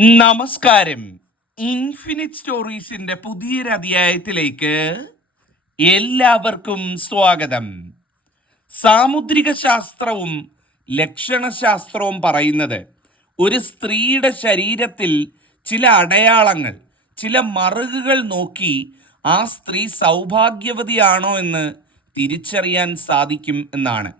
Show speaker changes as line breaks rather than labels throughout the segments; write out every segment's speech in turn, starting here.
നമസ്കാരം. ഇൻഫിനിറ്റ് സ്റ്റോറീസിന്റെ പുതിയൊരു അധ്യായത്തിലേക്ക് എല്ലാവർക്കും സ്വാഗതം. സാമുദ്രിക ശാസ്ത്രവും ലക്ഷണശാസ്ത്രവും പറയുന്നത് ഒരു സ്ത്രീയുടെ ശരീരത്തിൽ ചില അടയാളങ്ങൾ ചില മറുകുകൾ നോക്കി ആ സ്ത്രീ സൗഭാഗ്യവതിയാണോ എന്ന് തിരിച്ചറിയാൻ സാധിക്കും എന്നാണ്.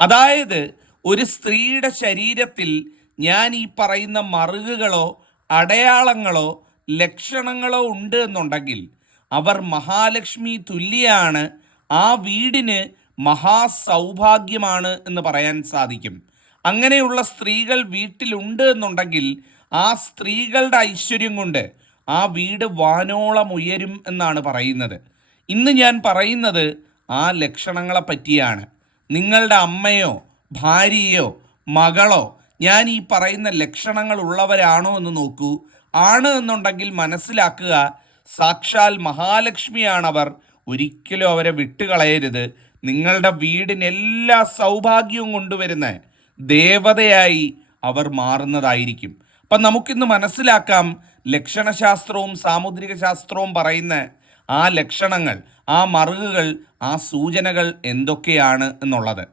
അതായത് ഒരു സ്ത്രീയുടെ ശരീരത്തിൽ ഞാൻ ഈ പറയുന്ന മറുകുകളോ അടയാളങ്ങളോ ലക്ഷണങ്ങളോ ഉണ്ട് എന്നുണ്ടെങ്കിൽ അവർ മഹാലക്ഷ്മി തുല്യാണ്. ആ വീടിന് മഹാസൗഭാഗ്യമാണ് എന്ന് പറയാൻ സാധിക്കും. അങ്ങനെയുള്ള സ്ത്രീകൾ വീട്ടിലുണ്ട് എന്നുണ്ടെങ്കിൽ ആ സ്ത്രീകളുടെ ഐശ്വര്യം കൊണ്ട് ആ വീട് വാനോളം ഉയരും എന്നാണ് പറയുന്നത്. ഇന്ന് ഞാൻ പറയുന്നത് ആ ലക്ഷണങ്ങളെ പറ്റിയാണ്. നിങ്ങളുടെ അമ്മയോ ഭാര്യയോ മകളോ ഞാൻ ഈ പറയുന്ന ലക്ഷണങ്ങൾ ഉള്ളവരാണോ എന്ന് നോക്കൂ. ആണ് എന്നുണ്ടെങ്കിൽ മനസ്സിലാക്കുക സാക്ഷാൽ മഹാലക്ഷ്മിയാണവർ. ഒരിക്കലും അവരെ വിട്ടുകളയരുത്. നിങ്ങളുടെ വീടിന് എല്ലാ സൗഭാഗ്യവും കൊണ്ടുവരുന്ന ദേവതയായി അവർ മാറുന്നതായിരിക്കും. അപ്പം നമുക്കിന്ന് മനസ്സിലാക്കാം ലക്ഷണശാസ്ത്രവും സാമുദ്രിക ശാസ്ത്രവും പറയുന്ന ആ ലക്ഷണങ്ങൾ ആ മറുകുകൾ ആ സൂചനകൾ എന്തൊക്കെയാണ് എന്നുള്ളത്.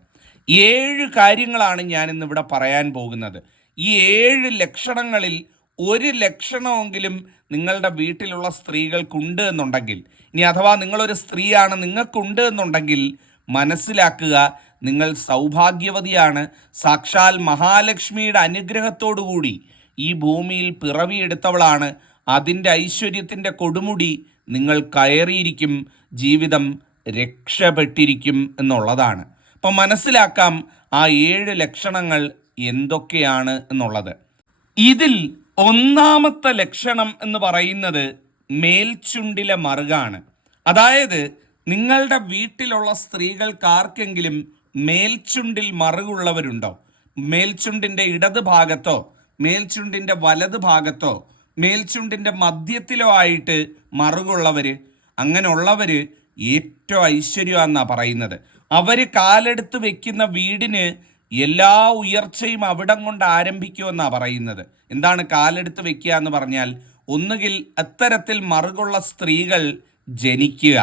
ഏഴ് കാര്യങ്ങളാണ് ഞാനിന്ന് ഇന്നിവിടെ പറയാൻ പോകുന്നത്. ഈ ഏഴ് ലക്ഷണങ്ങളിൽ ഒരു ലക്ഷണമെങ്കിലും നിങ്ങളുടെ വീട്ടിലുള്ള സ്ത്രീകൾക്കുണ്ട് എന്നുണ്ടെങ്കിൽ ഇനി അഥവാ നിങ്ങളൊരു സ്ത്രീയാണ് നിങ്ങൾക്കുണ്ട് എന്നുണ്ടെങ്കിൽ മനസ്സിലാക്കുക നിങ്ങൾ സൗഭാഗ്യവതിയാണ്. സാക്ഷാൽ മഹാലക്ഷ്മിയുടെ അനുഗ്രഹത്തോടുകൂടി ഈ ഭൂമിയിൽ പിറവിയെടുത്തവളാണ്. അതിന്റെ ഐശ്വര്യത്തിന്റെ കൊടുമുടി നിങ്ങൾ കയറിയിരിക്കും ജീവിതം രക്ഷപ്പെട്ടിരിക്കും എന്നുള്ളതാണ്. അപ്പം മനസ്സിലാക്കാം ആ ഏഴ് ലക്ഷണങ്ങൾ എന്തൊക്കെയാണ് എന്നുള്ളത്. ഇതിൽ ഒന്നാമത്തെ ലക്ഷണം എന്ന് പറയുന്നത് മേൽച്ചുണ്ടിലെ മറുകാണ്. അതായത് നിങ്ങളുടെ വീട്ടിലുള്ള സ്ത്രീകൾക്ക് ആർക്കെങ്കിലും മേൽച്ചുണ്ടിൽ മറുകുള്ളവരുണ്ടോ? മേൽച്ചുണ്ടിന്റെ ഇടത് ഭാഗത്തോ മേൽച്ചുണ്ടിന്റെ വലത് ഭാഗത്തോ മേൽച്ചുണ്ടിന്റെ മധ്യത്തിലോ ആയിട്ട് മറുകുള്ളവര് അങ്ങനെയുള്ളവര് ഏറ്റവും ഐശ്വര്യമാണെന്നാണ് പറയുന്നത്. അവർ കാലെടുത്ത് വെക്കുന്ന വീടിന് എല്ലാ ഉയർച്ചയും അവിടം കൊണ്ട് ആരംഭിക്കുമെന്നാണ് പറയുന്നത്. എന്താണ് കാലെടുത്ത് വെക്കുക എന്ന് പറഞ്ഞാൽ ഒന്നുകിൽ അത്തരത്തിൽ മറുകുള്ള സ്ത്രീകൾ ജനിക്കുക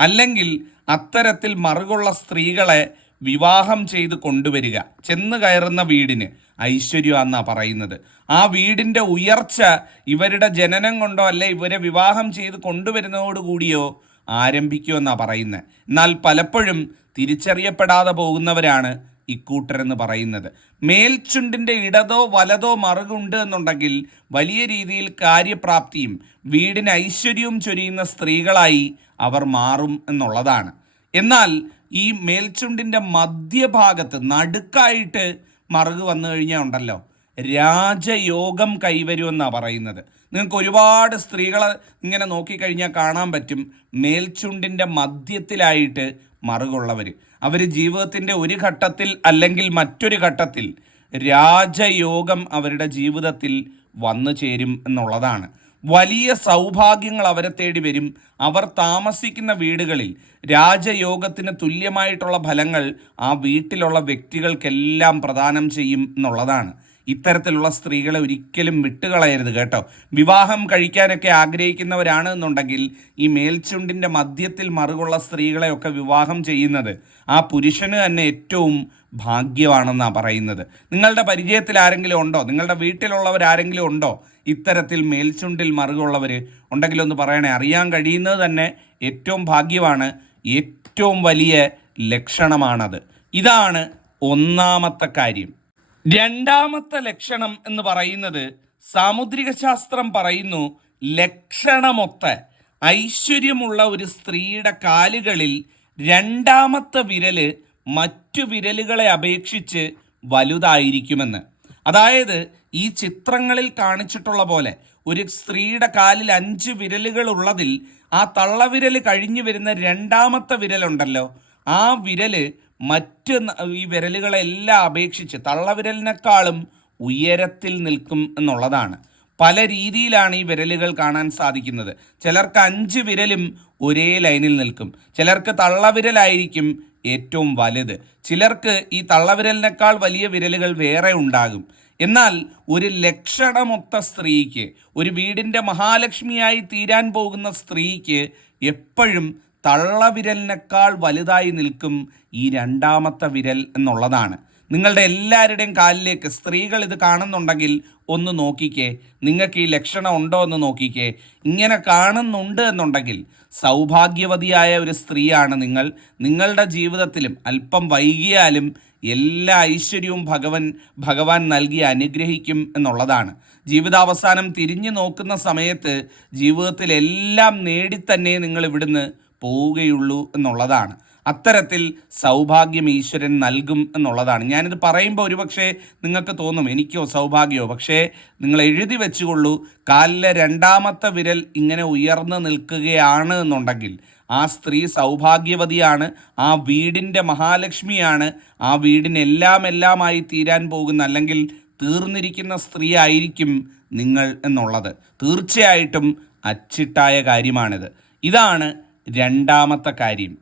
അല്ലെങ്കിൽ അത്തരത്തിൽ മറുകുള്ള സ്ത്രീകളെ വിവാഹം ചെയ്ത് കൊണ്ടുവരിക ചെന്ന് കയറുന്ന വീടിന്. ഐശ്വര്യം എന്നാ പറയുന്നത്. ആ വീടിന്റെ ഉയർച്ച ഇവരുടെ ജനനം കൊണ്ടോ അല്ലെ ഇവരെ വിവാഹം ചെയ്ത് കൊണ്ടുവരുന്നതോടുകൂടിയോ ആരംഭിക്കുമെന്നാണ് പറയുന്നത് എന്നാൽ പലപ്പോഴും തിരിച്ചറിയപ്പെടാതെ പോകുന്നവരാണ് ഇക്കൂട്ടരെന്ന് പറയുന്നത്. മേൽച്ചുണ്ടിന്റെ ഇടതോ വലതോ മറുകുണ്ട് എന്നുണ്ടെങ്കിൽ വലിയ രീതിയിൽ കാര്യപ്രാപ്തിയും വീടിന് ഐശ്വര്യവും ചൊരിയുന്ന സ്ത്രീകളായി അവർ മാറും എന്നുള്ളതാണ്. എന്നാൽ ഈ മേൽച്ചുണ്ടിന്റെ മധ്യഭാഗത്ത് നടുക്കായിട്ട് മറുക് വന്നു കഴിഞ്ഞാൽ ഉണ്ടല്ലോ. രാജയോഗം കൈവരുമെന്നാണ് പറയുന്നത്. നിങ്ങൾക്ക് ഒരുപാട് സ്ത്രീകളെ ഇങ്ങനെ നോക്കിക്കഴിഞ്ഞാൽ കാണാൻ പറ്റും. മേൽച്ചുണ്ടിന്റെ മധ്യത്തിലായിട്ട് മറുകുള്ളവർ അവർ ജീവിതത്തിന്റെ ഒരു ഘട്ടത്തിൽ അല്ലെങ്കിൽ മറ്റൊരു ഘട്ടത്തിൽ രാജയോഗം അവരുടെ ജീവിതത്തിൽ വന്നു ചേരും എന്നുള്ളതാണ്. വലിയ സൗഭാഗ്യങ്ങൾ അവരെ തേടി വരും. അവർ താമസിക്കുന്ന വീടുകളിൽ രാജയോഗത്തിന് തുല്യമായിട്ടുള്ള ഫലങ്ങൾ ആ വീട്ടിലുള്ള വ്യക്തികൾക്കെല്ലാം പ്രദാനം ചെയ്യും എന്നുള്ളതാണ്. ഇത്തരത്തിലുള്ള സ്ത്രീകളെ ഒരിക്കലും വിട്ടുകളയരുത് കേട്ടോ. വിവാഹം കഴിക്കാനൊക്കെ ആഗ്രഹിക്കുന്നവരാണ് എന്നുണ്ടെങ്കിൽ ഈ മേൽച്ചുണ്ടിന്റെ മധ്യത്തിൽ മറുകുള്ള സ്ത്രീകളെയൊക്കെ വിവാഹം ചെയ്യുന്നത് ആ പുരുഷന് തന്നെ ഏറ്റവും ഭാഗ്യമാണെന്നാണ് പറയുന്നത്. നിങ്ങളുടെ പരിചയത്തിൽ ആരെങ്കിലും ഉണ്ടോ? നിങ്ങളുടെ വീട്ടിലുള്ളവർ ആരെങ്കിലും ഉണ്ടോ? ഇത്തരത്തിൽ മേൽച്ചുണ്ടിൽ മറുകുള്ളവർ ഉണ്ടെങ്കിൽ ഒന്ന് പറയണേ അറിയാൻ കഴിയുന്നത് തന്നെ ഏറ്റവും ഭാഗ്യമാണ് ഏറ്റവും വലിയ ലക്ഷണമാണത്. ഇതാണ് ഒന്നാമത്തെ കാര്യം. രണ്ടാമത്തെ ലക്ഷണം എന്ന് പറയുന്നത് സാമുദ്രിക ശാസ്ത്രം പറയുന്നു ലക്ഷണമൊത്ത. ഐശ്വര്യമുള്ള ഒരു സ്ത്രീയുടെ കാലുകളിൽ രണ്ടാമത്തെ വിരൽ മറ്റു വിരലുകളെ അപേക്ഷിച്ച് വലുതായിരിക്കുമെന്ന്. അതായത് ഈ ചിത്രങ്ങളിൽ കാണിച്ചിട്ടുള്ള പോലെ ഒരു സ്ത്രീയുടെ കാലിൽ അഞ്ച് വിരലുകൾ ഉള്ളതിൽ ആ തള്ളവിരൽ കഴിഞ്ഞു വരുന്ന രണ്ടാമത്തെ വിരലുണ്ടല്ലോ. ആ വിരൽ മറ്റ് ഈ വിരലുകളെല്ലാം അപേക്ഷിച്ച് തള്ളവിരലിനേക്കാളും ഉയരത്തിൽ നിൽക്കും എന്നുള്ളതാണ്. പല രീതിയിലാണ് ഈ വിരലുകൾ കാണാൻ സാധിക്കുന്നത്. ചിലർക്ക് അഞ്ച് വിരലും ഒരേ ലൈനിൽ നിൽക്കും. ചിലർക്ക് തള്ളവിരലായിരിക്കും ഏറ്റവും വലുത്. ചിലർക്ക് ഈ തള്ളവിരലിനേക്കാൾ വലിയ വിരലുകൾ വേറെ ഉണ്ടാകും. എന്നാൽ ഒരു ലക്ഷണമൊത്ത സ്ത്രീക്ക് ഒരു വീടിന്റെ മഹാലക്ഷ്മിയായി തീരാൻ പോകുന്ന സ്ത്രീക്ക് എപ്പോഴും തള്ളവിരലിനേക്കാൾ വലുതായി നിൽക്കും ഈ രണ്ടാമത്തെ വിരൽ എന്നുള്ളതാണ്. നിങ്ങളുടെ എല്ലാവരുടെയും കാലിലേക്ക് സ്ത്രീകൾ ഇത് കാണുന്നുണ്ടെങ്കിൽ ഒന്ന് നോക്കിക്കേ നിങ്ങൾക്ക് ഈ ലക്ഷണം ഉണ്ടോ എന്ന് നോക്കിക്കേ. ഇങ്ങനെ കാണുന്നുണ്ട് എന്നുണ്ടെങ്കിൽ സൗഭാഗ്യവതിയായ ഒരു സ്ത്രീയാണ് നിങ്ങൾ. നിങ്ങളുടെ ജീവിതത്തിലും അല്പം വൈകിയാലും എല്ലാ ഐശ്വര്യവും ഭഗവൻ ഭഗവാൻ നൽകി അനുഗ്രഹിക്കും എന്നുള്ളതാണ്. ജീവിതാവസാനം തിരിഞ്ഞു നോക്കുന്ന സമയത്ത് ജീവിതത്തിൽ എല്ലാം നേടിത്തന്നെ നിങ്ങൾ ഇവിടുന്ന് പോവുകയുള്ളൂ എന്നുള്ളതാണ്. അത്തരത്തിൽ സൗഭാഗ്യം ഈശ്വരൻ നൽകും എന്നുള്ളതാണ്. ഞാനിത് പറയുമ്പോൾ ഒരുപക്ഷെ നിങ്ങൾക്ക് തോന്നും എനിക്കോ സൗഭാഗ്യമോ. പക്ഷേ നിങ്ങൾ എഴുതി വെച്ചുകൊള്ളൂ കാലിലെ രണ്ടാമത്തെ വിരൽ ഇങ്ങനെ ഉയർന്നു നിൽക്കുകയാണ് എന്നുണ്ടെങ്കിൽ ആ സ്ത്രീ സൗഭാഗ്യവതിയാണ് ആ വീടിന്റെ മഹാലക്ഷ്മിയാണ് ആ വീടിനെല്ലാം എല്ലാമായി തീരാൻ പോകുന്ന അല്ലെങ്കിൽ തീർന്നിരിക്കുന്ന സ്ത്രീ ആയിരിക്കും നിങ്ങൾ എന്നുള്ളത്. തീർച്ചയായിട്ടും അച്ചിട്ടായ കാര്യമാണിത്. ഇതാണ് രണ്ടാമത്തെ കാര്യം.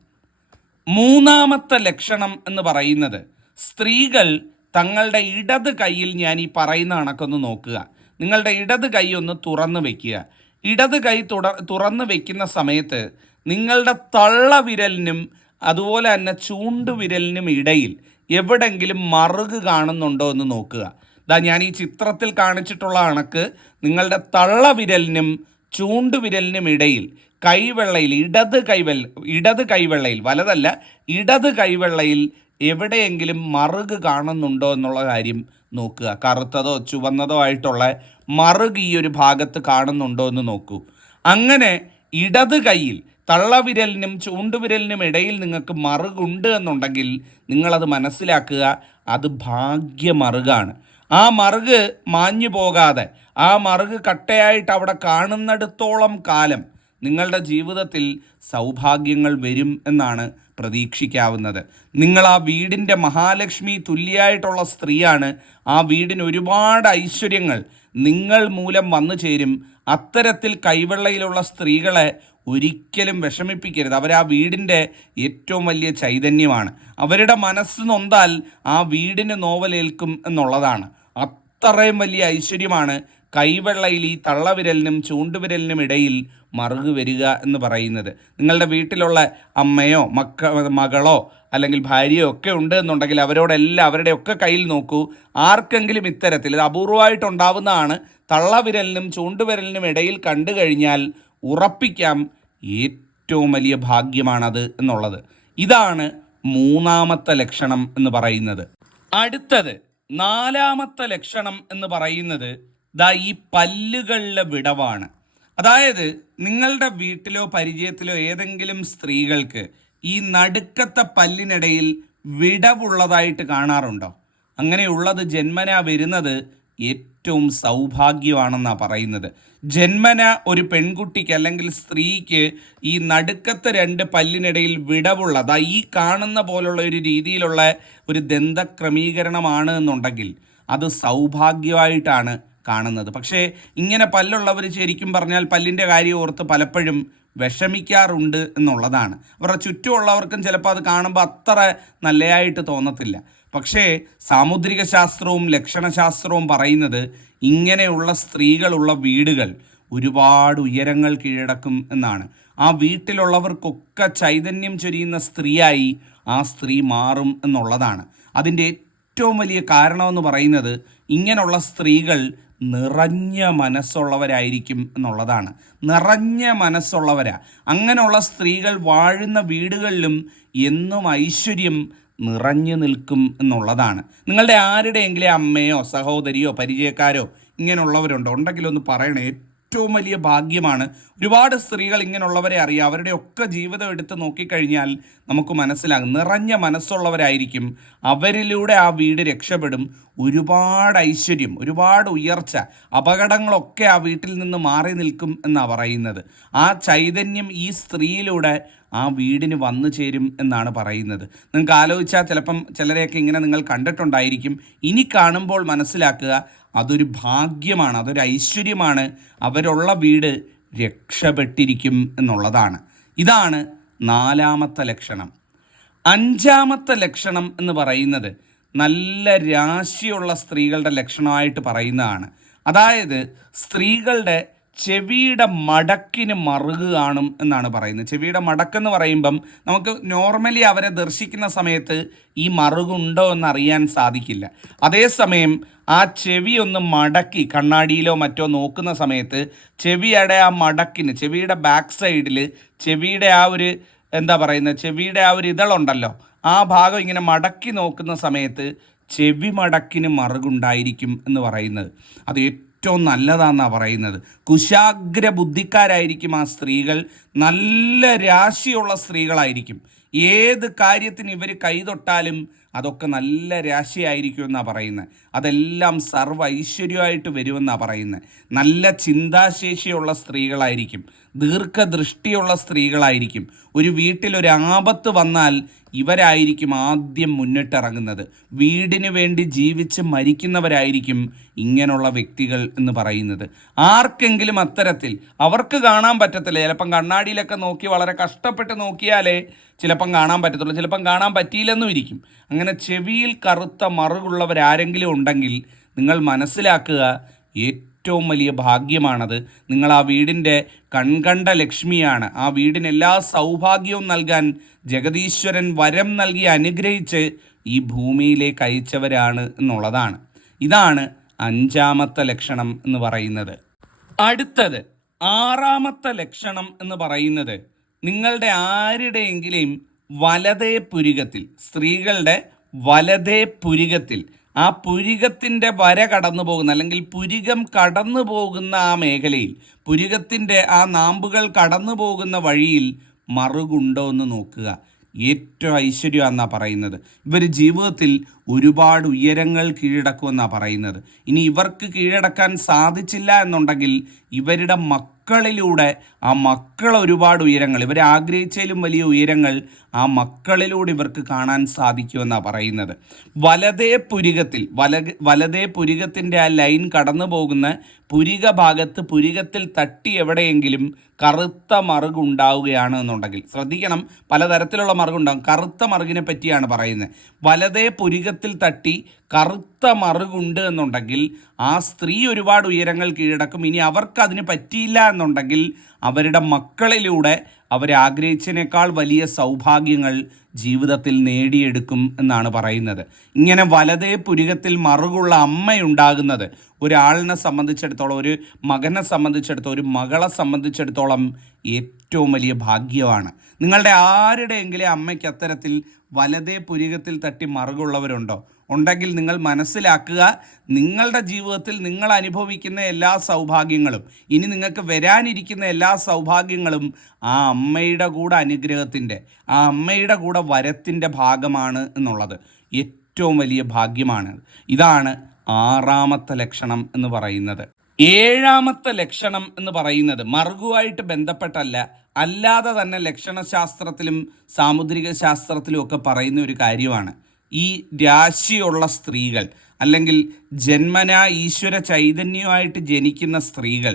മൂന്നാമത്തെ ലക്ഷണം എന്ന് പറയുന്നത് സ്ത്രീകൾ തങ്ങളുടെ ഇടത് കൈയിൽ ഞാൻ ഈ പറയുന്ന കണക്കൊന്ന് നോക്കുക. നിങ്ങളുടെ ഇടത് കൈ ഒന്ന് തുറന്നു വെക്കുക. ഇടത് കൈ തുട തുറന്നു വെക്കുന്ന സമയത്ത് നിങ്ങളുടെ തള്ള വിരലിനും അതുപോലെ തന്നെ ചൂണ്ടുവിരലിനും ഇടയിൽ എവിടെങ്കിലും മറുക് കാണുന്നുണ്ടോ എന്ന് നോക്കുക. ഇതാ ഞാൻ ഈ ചിത്രത്തിൽ കാണിച്ചിട്ടുള്ള കണക്ക് നിങ്ങളുടെ തള്ള തള്ളവിരലിനും ചൂണ്ടുവിരലിനും ഇടയിൽ കൈവെള്ളയിൽ ഇടത് കൈവെൽ ഇടത് കൈവെള്ളയിൽ വലതല്ല ഇടത് കൈവെള്ളയിൽ എവിടെയെങ്കിലും മറുക് കാണുന്നുണ്ടോ എന്നുള്ള കാര്യം നോക്കുക. കറുത്തതോ ചുവന്നതോ ആയിട്ടുള്ള മറുക് ഈ ഒരു ഭാഗത്ത് കാണുന്നുണ്ടോ എന്ന് നോക്കൂ. അങ്ങനെ ഇടത് കൈയിൽ തള്ളവിരലിനും ചൂണ്ടുവിരലിനും ഇടയിൽ നിങ്ങൾക്ക് മറുകുണ്ട് എന്നുണ്ടെങ്കിൽ നിങ്ങളത് മനസ്സിലാക്കുക അത് ഭാഗ്യമറുകാണ് ആ മറുക് മാഞ്ഞു പോകാതെ ആ മറുക് കട്ടയായിട്ട് അവിടെ കാണുന്നിടത്തോളം കാലം നിങ്ങളുടെ ജീവിതത്തിൽ സൗഭാഗ്യങ്ങൾ വരും എന്നാണ് പ്രതീക്ഷിക്കാവുന്നത്. നിങ്ങൾ ആ വീടിന്റെ മഹാലക്ഷ്മി തുല്യായിട്ടുള്ള സ്ത്രീയാണ്. ആ വീടിന് ഒരുപാട് ഐശ്വര്യങ്ങൾ നിങ്ങൾ മൂലം വന്നു ചേരും. അത്തരത്തിൽ കൈവെള്ളയിലുള്ള സ്ത്രീകളെ ഒരിക്കലും വിഷമിപ്പിക്കരുത്. അവർ ആ വീടിന്റെ ഏറ്റവും വലിയ ചൈതന്യമാണ്. അവരുടെ മനസ്സ് നൊന്താൽ ആ വീടിന് നോവലേൽക്കും എന്നുള്ളതാണ്. അത്രയും വലിയ ഐശ്വര്യമാണ് കൈവെള്ളയിൽ ഈ തള്ളവിരലിനും ചൂണ്ടുവിരലിനും ഇടയിൽ മറുകു വരിക എന്ന് പറയുന്നത്. നിങ്ങളുടെ വീട്ടിലുള്ള അമ്മയോ മക്ക മകളോ അല്ലെങ്കിൽ ഭാര്യയോ ഒക്കെ ഉണ്ട് എന്നുണ്ടെങ്കിൽ അവരോടെല്ലാം അവരുടെയൊക്കെ കയ്യിൽ നോക്കൂ. ആർക്കെങ്കിലും ഇത്തരത്തിൽ ഇത് അപൂർവമായിട്ടുണ്ടാവുന്നതാണ് തള്ളവിരലിനും ചൂണ്ടുവിരലിനും ഇടയിൽ കണ്ടു കഴിഞ്ഞാൽ ഉറപ്പിക്കാം. ഏറ്റവും വലിയ ഭാഗ്യമാണത് എന്നുള്ളത്. ഇതാണ് മൂന്നാമത്തെ ലക്ഷണം എന്ന് പറയുന്നത്. അടുത്തത് നാലാമത്തെ ലക്ഷണം എന്ന് പറയുന്നത് ദാ ഈ പല്ലുകളിലെ വിടവാണ്. അതായത് നിങ്ങളുടെ വീട്ടിലോ പരിചയത്തിലോ ഏതെങ്കിലും സ്ത്രീകൾക്ക് ഈ നടുക്കത്തെ പല്ലിനിടയിൽ വിടവുള്ളതായിട്ട് കാണാറുണ്ടോ? അങ്ങനെയുള്ളത് ജന്മന വരുന്നത് ഏറ്റവും സൗഭാഗ്യമാണെന്നാണ് പറയുന്നത്. ജന്മന ഒരു പെൺകുട്ടിക്ക് അല്ലെങ്കിൽ സ്ത്രീക്ക് ഈ നടുക്കത്തെ രണ്ട് പല്ലിനിടയിൽ വിടവുള്ളത് ഈ കാണുന്ന പോലുള്ള ഒരു രീതിയിലുള്ള ഒരു ദന്തക്രമീകരണമാണ് എന്നുണ്ടെങ്കിൽ അത് സൗഭാഗ്യമായിട്ടാണ് കാണുന്നത്. പക്ഷേ ഇങ്ങനെ പല്ലുള്ളവർ ശരിക്കും പറഞ്ഞാൽ പല്ലിന്റെ കാര്യം ഓർത്ത് പലപ്പോഴും വിഷമിക്കാറുണ്ട് എന്നുള്ളതാണ്. അവരുടെ ചുറ്റുമുള്ളവർക്കും ചിലപ്പോൾ അത് കാണുമ്പോൾ അത്ര നല്ലതായിട്ട് തോന്നത്തില്ല. പക്ഷേ സാമുദ്രിക ശാസ്ത്രവും ലക്ഷണശാസ്ത്രവും പറയുന്നത് ഇങ്ങനെയുള്ള സ്ത്രീകളുള്ള വീടുകൾ ഒരുപാട് ഉയരങ്ങൾ കീഴടക്കും എന്നാണ്. ആ വീട്ടിലുള്ളവർക്കൊക്കെ ചൈതന്യം ചൊരിയുന്ന സ്ത്രീയായി ആ സ്ത്രീ മാറും എന്നുള്ളതാണ്. അതിന്റെ ഏറ്റവും വലിയ കാരണമെന്ന് പറയുന്നത് ഇങ്ങനെയുള്ള സ്ത്രീകൾ നിറഞ്ഞ മനസ്സുള്ളവരായിരിക്കും എന്നുള്ളതാണ്. നിറഞ്ഞ മനസ്സുള്ളവരാ. അങ്ങനെയുള്ള സ്ത്രീകൾ വാഴുന്ന വീടുകളിലും എന്നും ഐശ്വര്യം നിറഞ്ഞു നിൽക്കും എന്നുള്ളതാണ്. നിങ്ങളുടെ ആരുടെയെങ്കിലും അമ്മയോ സഹോദരിയോ പരിചയക്കാരോ ഇങ്ങനെയുള്ളവരുണ്ടോ? ഉണ്ടെങ്കിൽ ഒന്ന് പറയണേ. ഏറ്റവും വലിയ ഭാഗ്യമാണ്. ഒരുപാട് സ്ത്രീകൾ ഇങ്ങനെയുള്ളവരെ അറിയാം. അവരുടെ ഒക്കെ ജീവിതം എടുത്ത് നോക്കിക്കഴിഞ്ഞാൽ നമുക്ക് മനസ്സിലാകും. നിറഞ്ഞ മനസ്സുള്ളവരായിരിക്കും. അവരിലൂടെ ആ വീട് രക്ഷപ്പെടും. ഒരുപാട് ഐശ്വര്യം ഒരുപാട് ഉയർച്ച അപകടങ്ങളൊക്കെ ആ വീട്ടിൽ നിന്ന് മാറി നിൽക്കും എന്നാണ് പറയുന്നത്. ആ ചൈതന്യം ഈ സ്ത്രീയിലൂടെ ആ വീടിന് വന്നു ചേരും എന്നാണ് പറയുന്നത്. നിങ്ങൾക്ക് ആലോചിച്ചാൽ ചിലപ്പം ചിലരെയൊക്കെ ഇങ്ങനെ നിങ്ങൾ കണ്ടിട്ടുണ്ടായിരിക്കും. ഇനി കാണുമ്പോൾ മനസ്സിലാക്കുക അതൊരു ഭാഗ്യമാണ് അതൊരു ഐശ്വര്യമാണ്. അവരുള്ള വീട് രക്ഷപ്പെട്ടിരിക്കും എന്നുള്ളതാണ്. ഇതാണ് നാലാമത്തെ ലക്ഷണം. അഞ്ചാമത്തെ ലക്ഷണം എന്ന് പറയുന്നത് നല്ല രാശിയുള്ള സ്ത്രീകളുടെ ലക്ഷണമായിട്ട് പറയുന്നതാണ്. അതായത് സ്ത്രീകളുടെ ചെവിയുടെ മടക്കിന് മറുക് കാണും എന്നാണ് പറയുന്നത്. ചെവിയുടെ മടക്കെന്ന് പറയുമ്പം നമുക്ക് നോർമലി അവരെ ദർശിക്കുന്ന സമയത്ത് ഈ മറുകുണ്ടോ എന്ന് അറിയാൻ സാധിക്കില്ല. അതേസമയം ആ ചെവി ഒന്ന് മടക്കി കണ്ണാടിയിലോ മറ്റോ നോക്കുന്ന സമയത്ത് ചെവിയുടെ ആ മടക്കിന് ചെവിയുടെ ബാക്ക് സൈഡിൽ ചെവിയുടെ ആ ഒരു എന്താ പറയുന്നത് ചെവിയുടെ ആ ഒരു ഇതളുണ്ടല്ലോ ആ ഭാഗം ഇങ്ങനെ മടക്കി നോക്കുന്ന സമയത്ത് ചെവി മടക്കിന് മറുകുണ്ടായിരിക്കും എന്ന് പറയുന്നത്. അത് ഏറ്റവും നല്ലതാണെന്നാണ് പറയുന്നത്. കുശാഗ്ര ബുദ്ധിക്കാരായിരിക്കും ആ സ്ത്രീകൾ. നല്ല രാശിയുള്ള സ്ത്രീകളായിരിക്കും. ഏത് കാര്യത്തിന് ഇവർ കൈതൊട്ടാലും അതൊക്കെ നല്ല രാശിയായിരിക്കും എന്നാണ് പറയുന്നത് അതെല്ലാം സർവ ഐശ്വര്യമായിട്ട് വരുമെന്നാണ് പറയുന്നത് നല്ല ചിന്താശേഷിയുള്ള സ്ത്രീകളായിരിക്കും. ദീർഘദൃഷ്ടിയുള്ള സ്ത്രീകളായിരിക്കും. ഒരു വീട്ടിൽ ഒരു ആപത്ത് വന്നാൽ ഇവരായിരിക്കും ആദ്യം മുന്നിട്ടിറങ്ങുന്നത്. വീടിനു വേണ്ടി ജീവിച്ച് മരിക്കുന്നവരായിരിക്കും ഇങ്ങനെയുള്ള വ്യക്തികൾ എന്ന് പറയുന്നത്. ആർക്കെങ്കിലും അത്തരത്തിൽ അവർക്ക് കാണാൻ പറ്റത്തില്ല. ചിലപ്പം കണ്ണാടിയിലൊക്കെ നോക്കി വളരെ കഷ്ടപ്പെട്ട് നോക്കിയാലേ ചിലപ്പം കാണാൻ പറ്റത്തുള്ളൂ. ചിലപ്പം കാണാൻ പറ്റിയില്ലെന്നും ഇരിക്കും. ചെവിയിൽ കറുത്ത മറുകുള്ളവരാരെങ്കിലും ഉണ്ടെങ്കിൽ നിങ്ങൾ മനസ്സിലാക്കുക ഏറ്റവും വലിയ ഭാഗ്യമാണത്. നിങ്ങൾ ആ വീടിന്റെ കൺകണ്ട ലക്ഷ്മിയാണ്. ആ വീടിന് എല്ലാ സൗഭാഗ്യവും നൽകാൻ ജഗതീശ്വരൻ വരം നൽകി അനുഗ്രഹിച്ച് ഈ ഭൂമിയിലേക്ക് അയച്ചവരാണ് എന്നുള്ളതാണ്. ഇതാണ് അഞ്ചാമത്തെ ലക്ഷണം എന്ന് പറയുന്നത്. അടുത്തത് ആറാമത്തെ ലക്ഷണം എന്ന് പറയുന്നത് നിങ്ങളുടെ ആരുടെയെങ്കിലും വലതേ പുരികത്തിൽ സ്ത്രീകളുടെ വലതേ പുരികത്തിൽ. ആ പുരികത്തിന്റെ വര കടന്നു പോകുന്ന അല്ലെങ്കിൽ പുരികം കടന്നു പോകുന്ന ആ മേഖലയിൽ പുരികത്തിന്റെ ആ നാമ്പുകൾ കടന്നു പോകുന്ന വഴിയിൽ മറുകുണ്ടോ എന്ന് നോക്കുക. ഏറ്റവും ഐശ്വര്യമാണെന്നാണ് പറയുന്നത്. ഇവർ ജീവിതത്തിൽ ഒരുപാട് ഉയരങ്ങൾ കീഴടക്കുമെന്നാണ് പറയുന്നത്. ഇനി ഇവർക്ക് കീഴടക്കാൻ സാധിച്ചില്ല എന്നുണ്ടെങ്കിൽ ഇവരുടെ മക്കളിലൂടെ ആ മക്കൾ ഒരുപാട് ഉയരങ്ങൾ ഇവർ ആഗ്രഹിച്ചതിലും വലിയ ഉയരങ്ങൾ ആ മക്കളിലൂടെ ഇവർക്ക് കാണാൻ സാധിക്കുമെന്നാണ് പറയുന്നത്. വലതേ പുരികത്തിൽ വല വലതേ പുരികത്തിന്റെ ആ ലൈൻ കടന്നു പോകുന്ന പുരിക ഭാഗത്ത് പുരികത്തിൽ തട്ടി എവിടെയെങ്കിലും കറുത്ത മറുകുണ്ടാവുകയാണ് എന്നുണ്ടെങ്കിൽ ശ്രദ്ധിക്കണം പലതരത്തിലുള്ള മറുകുണ്ടാകും കറുത്ത മറുകിനെ പറ്റിയാണ് പറയുന്നത്. വലതേ പുരികത്തിൽ തട്ടി കറുത്ത മറുകുണ്ട് എന്നുണ്ടെങ്കിൽ ആ സ്ത്രീ ഒരുപാട് ഉയരങ്ങൾ കീഴടക്കും. ഇനി അവർക്ക് അതിന് പറ്റിയില്ല എന്നുണ്ടെങ്കിൽ അവരുടെ മക്കളിലൂടെ അവരാഗ്രഹിച്ചതിനേക്കാൾ വലിയ സൗഭാഗ്യങ്ങൾ ജീവിതത്തിൽ നേടിയെടുക്കും എന്നാണ് പറയുന്നത്. ഇങ്ങനെ വലതേ പുരികത്തിൽ മറുകുള്ള അമ്മയുണ്ടാകുന്നത് ഒരാളിനെ സംബന്ധിച്ചിടത്തോളം ഒരു മകനെ സംബന്ധിച്ചിടത്തോളം ഒരു മകളെ സംബന്ധിച്ചിടത്തോളം ഏറ്റവും വലിയ ഭാഗ്യമാണ്. നിങ്ങളുടെ ആരുടെയെങ്കിലും അമ്മയ്ക്ക് അത്തരത്തിൽ വലതേ പുരികത്തിൽ തട്ടി മറുകുള്ളവരുണ്ടോ? ഉണ്ടെങ്കിൽ നിങ്ങൾ മനസ്സിലാക്കുക നിങ്ങളുടെ ജീവിതത്തിൽ നിങ്ങൾ അനുഭവിക്കുന്ന എല്ലാ സൗഭാഗ്യങ്ങളും ഇനി നിങ്ങൾക്ക് വരാനിരിക്കുന്ന എല്ലാ സൗഭാഗ്യങ്ങളും ആ അമ്മയുടെ കൂടെ അനുഗ്രഹത്തിന്റെ ആ അമ്മയുടെ കൂടെ വരത്തിന്റെ ഭാഗമാണ് എന്നുള്ളത്. ഏറ്റവും വലിയ ഭാഗ്യമാണ്. ഇതാണ് ആറാമത്തെ ലക്ഷണം എന്ന് പറയുന്നത്. ഏഴാമത്തെ ലക്ഷണം എന്ന് പറയുന്നത് മറുകുമായിട്ട് ബന്ധപ്പെട്ടല്ല അല്ലാതെ തന്നെ ലക്ഷണശാസ്ത്രത്തിലും സാമുദ്രിക ശാസ്ത്രത്തിലും ഒക്കെ പറയുന്ന ഒരു കാര്യമാണ്. ഈ രാശിയുള്ള സ്ത്രീകൾ അല്ലെങ്കിൽ ജന്മനാ ഈശ്വര ചൈതന്യമായിട്ട് ജനിക്കുന്ന സ്ത്രീകൾ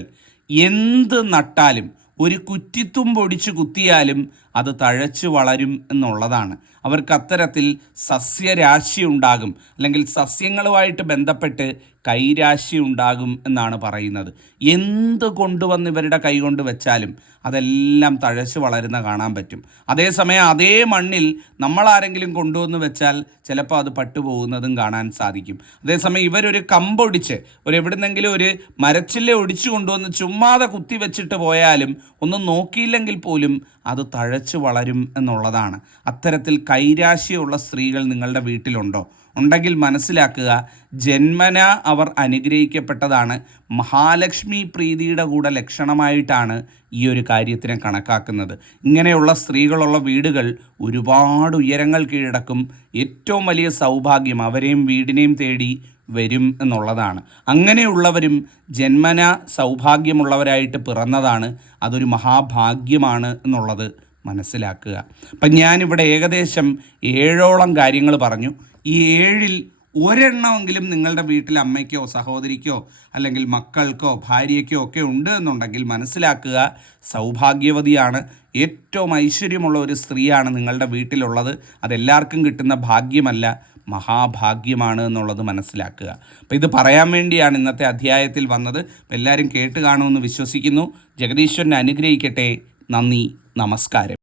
എന്ത് നട്ടാലും ഒരു കുറ്റിത്തുമ്പൊടിച്ച് കുത്തിയാലും അത് തഴച്ചു വളരും എന്നുള്ളതാണ്. അവർക്ക് അത്തരത്തിൽ സസ്യരാശി ഉണ്ടാകും. അല്ലെങ്കിൽ സസ്യങ്ങളുമായിട്ട് ബന്ധപ്പെട്ട് കൈരാശി ഉണ്ടാകും എന്നാണ് പറയുന്നത്. എന്ത് കൊണ്ടുവന്ന് ഇവരുടെ കൈ കൊണ്ട് വെച്ചാലും അതെല്ലാം തഴച്ച് വളരുന്ന കാണാൻ പറ്റും. അതേസമയം അതേ മണ്ണിൽ നമ്മൾ ആരെങ്കിലും കൊണ്ടുവന്ന് വെച്ചാൽ ചിലപ്പോൾ അത് പട്ടുപോകുന്നതും കാണാൻ സാധിക്കും. അതേസമയം ഇവരൊരു കമ്പൊടിച്ച് ഒരു എവിടുന്നെങ്കിലും ഒരു മരച്ചില്ല ഒടിച്ചു കൊണ്ടുവന്ന് ചുമ്മാതെ കുത്തി വെച്ചിട്ട് പോയാലും ഒന്നും നോക്കിയില്ലെങ്കിൽ പോലും അത് തഴച്ചു വളരും എന്നുള്ളതാണ്. അത്തരത്തിൽ കൈരാശിയുള്ള സ്ത്രീകൾ നിങ്ങളുടെ വീട്ടിലുണ്ടോ? ഉണ്ടെങ്കിൽ മനസ്സിലാക്കുക ജന്മന അവർ അനുഗ്രഹിക്കപ്പെട്ടതാണ്. മഹാലക്ഷ്മി പ്രീതിയുടെ കൂടെ ലക്ഷണമായിട്ടാണ് ഈ ഒരു കാര്യത്തിനെ കണക്കാക്കുന്നത്. ഇങ്ങനെയുള്ള സ്ത്രീകളുള്ള വീടുകൾ ഒരുപാട് ഉയരങ്ങൾ കീഴടക്കും. ഏറ്റവും വലിയ സൗഭാഗ്യം അവരെയും വീടിനെയും തേടി വരും എന്നുള്ളതാണ്. അങ്ങനെയുള്ളവരും ജന്മന സൗഭാഗ്യമുള്ളവരായിട്ട് പിറന്നതാണ്. അതൊരു മഹാഭാഗ്യമാണ് എന്നുള്ളത് മനസ്സിലാക്കുക. അപ്പം ഞാനിവിടെ ഏകദേശം ഏഴോളം കാര്യങ്ങൾ പറഞ്ഞു. ഈ ഏഴിൽ ഒരെണ്ണമെങ്കിലും നിങ്ങളുടെ വീട്ടിൽ അമ്മയ്ക്കോ സഹോദരിക്കോ അല്ലെങ്കിൽ മക്കൾക്കോ ഭാര്യയ്ക്കോ ഒക്കെ ഉണ്ട് എന്നുണ്ടെങ്കിൽ മനസ്സിലാക്കുക സൗഭാഗ്യവതിയാണ്. ഏറ്റവും ഐശ്വര്യമുള്ള ഒരു സ്ത്രീയാണ് നിങ്ങളുടെ വീട്ടിലുള്ളത്. അതെല്ലാവർക്കും കിട്ടുന്ന ഭാഗ്യമല്ല. മഹാഭാഗ്യമാണ് എന്നുള്ളത് മനസ്സിലാക്കുക. അപ്പോൾ ഇത് പറയാൻ വേണ്ടിയാണ് ഇന്നത്തെ അധ്യായത്തിൽ വന്നത്. എല്ലാവരും കേട്ട് കാണുമെന്ന് വിശ്വസിക്കുന്നു. ജഗദീശ്വരനെ അനുഗ്രഹിക്കട്ടെ. നന്ദി. നമസ്കാരം.